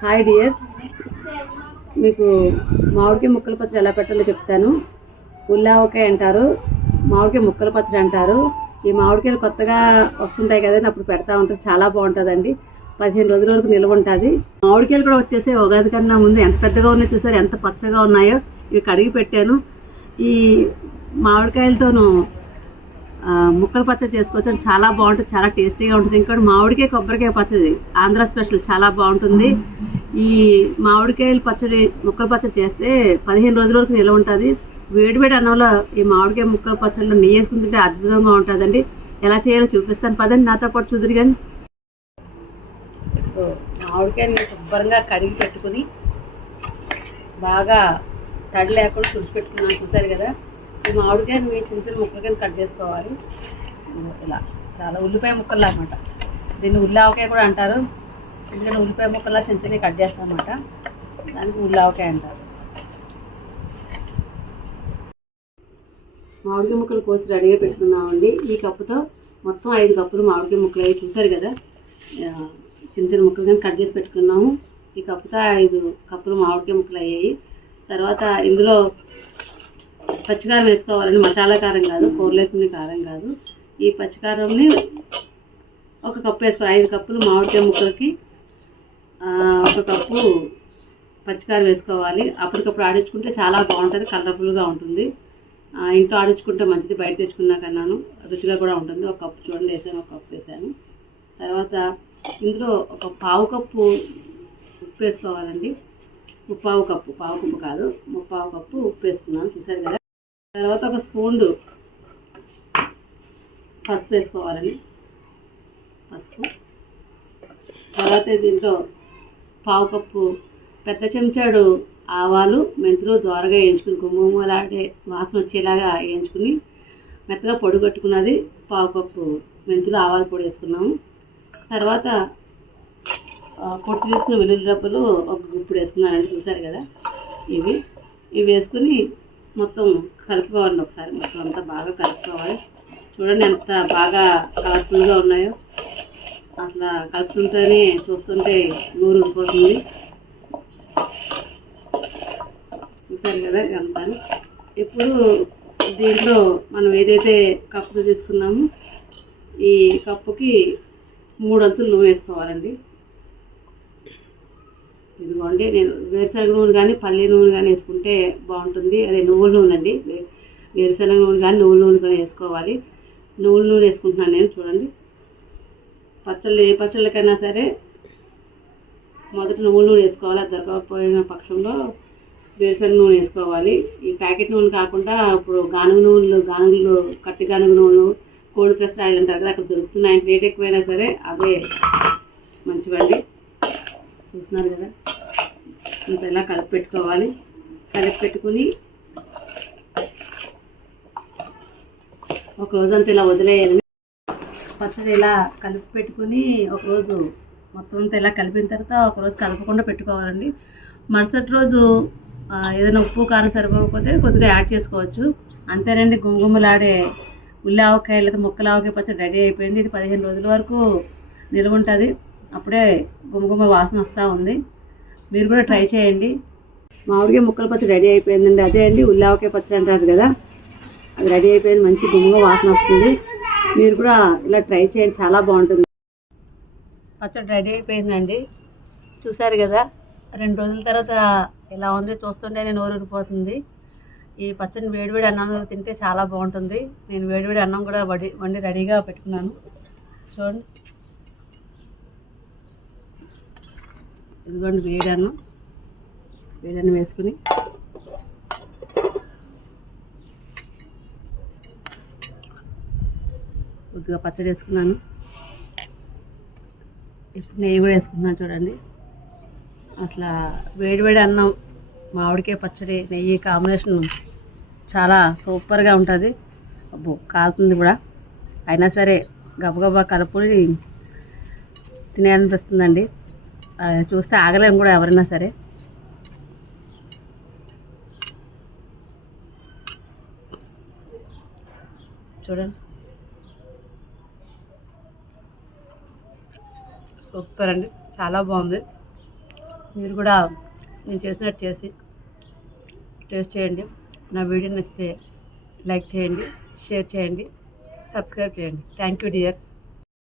Hi dears మీకు మామిడికాయ ముక్కల పచ్చడి ఎలా పెట్టాలో చెప్తాను. ఉల్లావకాయ అంటారు మామిడికాయ ముక్కల పచ్చడి అంటారు. ఈ మామిడికాయలు కొత్తగా వస్తుంటాయి కదండి అప్పుడు పెడతా ఉంటారు. చాలా బాగుంటుందండి. పదిహేను రోజుల వరకు నిల్వ ఉంటుంది. మామిడికాయలు కూడా వచ్చేసి ఉగాది కన్నా ముందు ఎంత పెద్దగా ఉన్నాయో చూసారు ఎంత పచ్చగా ఉన్నాయో ఇవి కడిగి పెట్టాను. ఈ మామిడికాయలతోనూ ముక్కల పచ్చడి చేసుకోవచ్చు. చాలా బాగుంటుంది చాలా టేస్టీగా ఉంటుంది. ఇంకోటి మామిడికాయ కొబ్బరికాయ పచ్చడి ఆంధ్ర స్పెషల్ చాలా బాగుంటుంది. ఈ మామిడికాయలు పచ్చడి ముక్కల పచ్చడి చేస్తే పదిహేను రోజుల వరకు నిల్వ ఉంటుంది. వేడివేడి అన్నంలో ఈ మామిడికాయ ముక్కల పచ్చడిలో నెయ్యి వేసుకుని తింటే అద్భుతంగా ఉంటుందండి. ఎలా చేయాలో చూపిస్తాను. పదండి నాతో పాటు చూదురు కానీ మామిడికాయని శుభ్రంగా కడిగి పెట్టుకుని బాగా తడి లేకుండా తుడిచిపెట్టుకున్నాను చూసారు కదా. ఈ మామిడికాయని మీ చిన్న చిన్న ముక్కల కింద కట్ చేసుకోవాలి. ఇలా చాలా ఉల్లిపాయ ముక్కలు అన్నమాట దీన్ని ఉల్లి ఆవకాయ కూడా అంటారు. ఎందుకంటే ఉల్లిపాయ ముక్కల్లా చిన్న చిన్న కట్ చేస్తామన్నమాట దానికి ఉల్లావకాయ అంటారు మామిడికాయ ముక్కలు కోసి రెడీగా పెట్టుకున్నామండి. ఈ కప్పుతో మొత్తం ఐదు కప్పులు మామిడికాయ ముక్కలు అవి చూసారు కదా? చిన్న చిన్న ముక్కలు కానీ కట్ చేసి పెట్టుకున్నాము. ఈ కప్పుతో ఐదు కప్పులు మామిడికాయ ముక్కలు అయ్యాయి. తర్వాత ఇందులో పచ్చికారం వేసుకోవాలని మసాలా కారం కాదు కూరలేసుకునే కారం కాదు. ఈ పచ్చికారంని ఒక కప్పు వేసుకోవాలి. ఐదు కప్పులు మామిడికాయ ముక్కలకి ఒక కప్పు పచ్చికారం వేసుకోవాలి. అప్పటికప్పుడు ఆడించుకుంటే చాలా బాగుంటుంది కలర్ఫుల్గా ఉంటుంది. ఇంట్లో ఆడించుకుంటే మంచిది బయట తెచ్చుకున్నా కన్నాను. రుచిగా కూడా ఉంటుంది. ఒక కప్పు చూడండి వేసాను ఒక కప్పు వేసాను. తర్వాత ఇందులో ఒక పావు కప్పు ఉప్పు వేసుకోవాలండి. ముప్పావు కప్పు పావు కప్పు కాదు ముప్పావు కప్పు ఉప్పు వేసుకున్నాను చూసారు కదా. తర్వాత ఒక స్పూన్ పసుపు వేసుకోవాలండి. పసుపు. తర్వాత దీంట్లో పావు కప్పు పెద్ద చెంచాడు ఆవాలు మెంతులు దోరగా వేయించుకుని గుమ్మలాడే వాసన వచ్చేలాగా వేయించుకుని మెత్తగా పొడి కట్టుకున్నది పావు కప్పు మెంతులు ఆవాల పొడి వేసుకున్నాము. తర్వాత పొట్టి పొట్టు తీసుకున్న వెల్లుల్లి డబ్బులు ఒక గుప్పుడు వేసుకున్నానండి చూసారు కదా? ఇవి. ఇవి వేసుకుని మొత్తం కలుపుకోవాలండి ఒకసారి. మొత్తం అంతా బాగా కలుపుకోవాలి. చూడండి ఎంత బాగా కలర్ఫుల్గా ఉన్నాయో. అట్లా కలుపుతుంటేనే చూస్తుంటే నూరు ఉండిపోతుంది చూసారు కదా ఇదంతా. ఇప్పుడు దీంట్లో మనం ఏదైతే కప్పుతో తీసుకున్నామో ఈ కప్పుకి మూడంతులు నూనె వేసుకోవాలండి. ఇదిగోండి నేను వేరుశనగ నూనె కానీ పల్లి నూనె కానీ వేసుకుంటే బాగుంటుంది. అదే నువ్వుల నూనె అండి. వేరుశనగ నూనె కానీ నువ్వుల నూనె కానీ వేసుకోవాలి. నువ్వుల నూనె వేసుకుంటున్నాను నేను చూడండి. పచ్చళ్ళు ఏ పచ్చళ్ళకైనా సరే మొదట నువ్వుల నూనె వేసుకోవాలి. అది దొరకకపోయిన పక్షంలో వేరుశనగ నూనె వేసుకోవాలి. ఈ ప్యాకెట్ నూనె కాకుండా ఇప్పుడు గానుగ నూనెలు గానుగలు కట్టి గానుగ నూనెలు కోల్డ్ ప్రెస్డ్ ఆయిల్ అంటారు కదా అక్కడ దొరుకుతున్నాయి. రేట్ ఎక్కువైనా సరే అవే మంచివండి. చూస్తున్నారు కదా? ఇంత ఇలా కలిపి పెట్టుకోవాలి? కలిపి పెట్టుకుని ఒక రోజంతా ఇలా వదిలేయాలి. పచ్చడి ఇలా కలిపి పెట్టుకుని ఒకరోజు మొత్తం అంతా ఇలా కలిపిన తర్వాత ఒకరోజు కలపకుండా పెట్టుకోవాలండి. మరుసటి రోజు ఏదైనా ఉప్పు కారం సరిపోకపోతే కొద్దిగా యాడ్ చేసుకోవచ్చు. అంతేనండి గుమగుమలాడే ఉల్లి ఆవకాయ లేదా ముక్కల ఆవకాయ పచ్చడి రెడీ అయిపోయింది. ఇది పదిహేను రోజుల వరకు నిల్వ ఉంటుంది. అప్పుడే గుమగుమ వాసన వస్తూ ఉంది. మీరు కూడా ట్రై చేయండి. మామిడికాయ ముక్కల పచ్చడి రెడీ అయిపోయిందండి. అదే అండి ఉల్లి ఆవకాయ పచ్చడి అంటారు కదా అది రెడీ అయిపోయింది. మంచి గుమ్మగా వాసన వస్తుంది. మీరు కూడా ఇలా ట్రై చేయండి చాలా బాగుంటుంది. పచ్చడి రెడీ అయిపోయిందండి. చూసారు కదా రెండు రోజుల తర్వాత ఇలా ఉంది చూస్తుంటే నేను ఊరిపోతుంది ఈ పచ్చడి వేడివేడి అన్నం తింటే చాలా బాగుంటుంది. నేను వేడివేడి అన్నం కూడా వడి వండి రెడీగా పెట్టుకున్నాను. చూడండి. ఇదిగోండి వేడి అన్నం. వేడి అన్నం వేసుకుని కొద్దిగా పచ్చడి వేసుకున్నాను. ఇప్పుడు నెయ్యి కూడా వేసుకున్నాను చూడండి. అసలు వేడివేడి అన్నం మామిడికాయ పచ్చడి నెయ్యి కాంబినేషన్ చాలా సూపర్గా ఉంటుంది. అబ్బో కాలుతుంది కూడా. అయినా సరే గబగబా కలుపుని తినేయాలనిపిస్తుందండి. చూస్తే ఆగలేము కూడా ఎవరైనా సరే. చూడండి. సూపర్ అండి. చాలా బాగుంది. మీరు కూడా నేను చేసినట్టు చేసి టేస్ట్ చేయండి. నా వీడియో నచ్చితే లైక్ చేయండి షేర్ చేయండి సబ్స్క్రైబ్ చేయండి. Thank you dear